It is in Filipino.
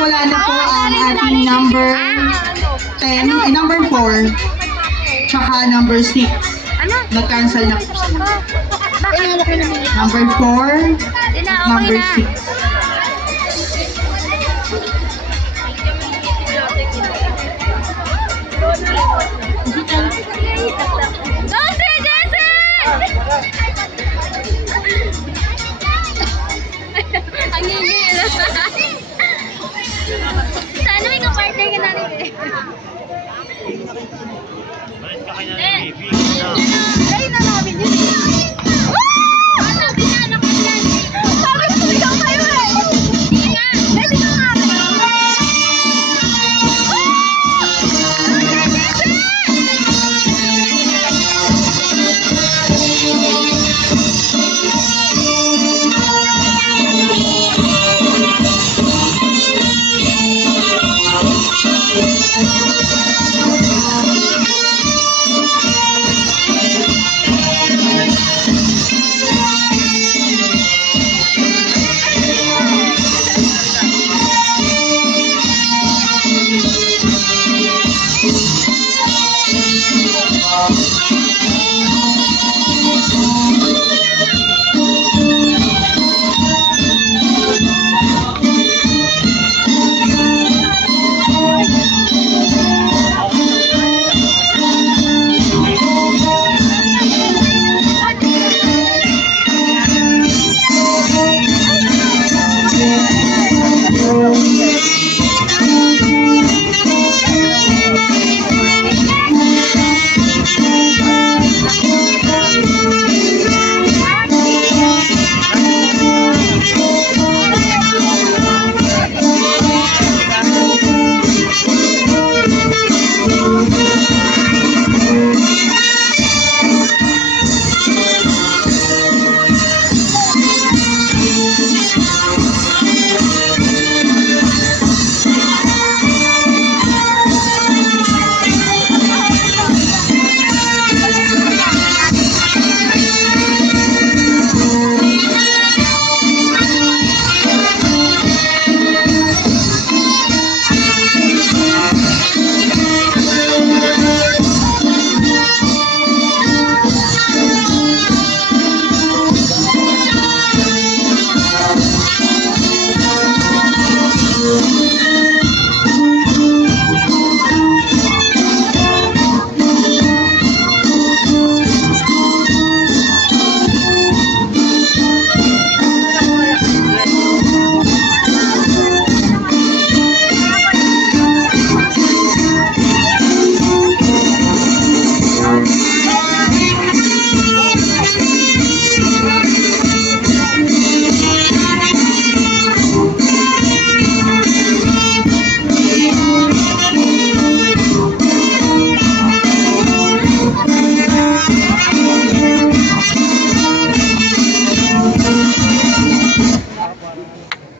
wala na po ang ating number 10, number 4, tsaka number 6. Nag-cancel na po sila. Number 4, number 6. Ang ingay na. Sana may ka-partner ka na rin eh. Ay, nanabi din. Nanabi na, anak ko yan. Bakit sumigaw kayo eh? Hindi nga. Hindi nga nga.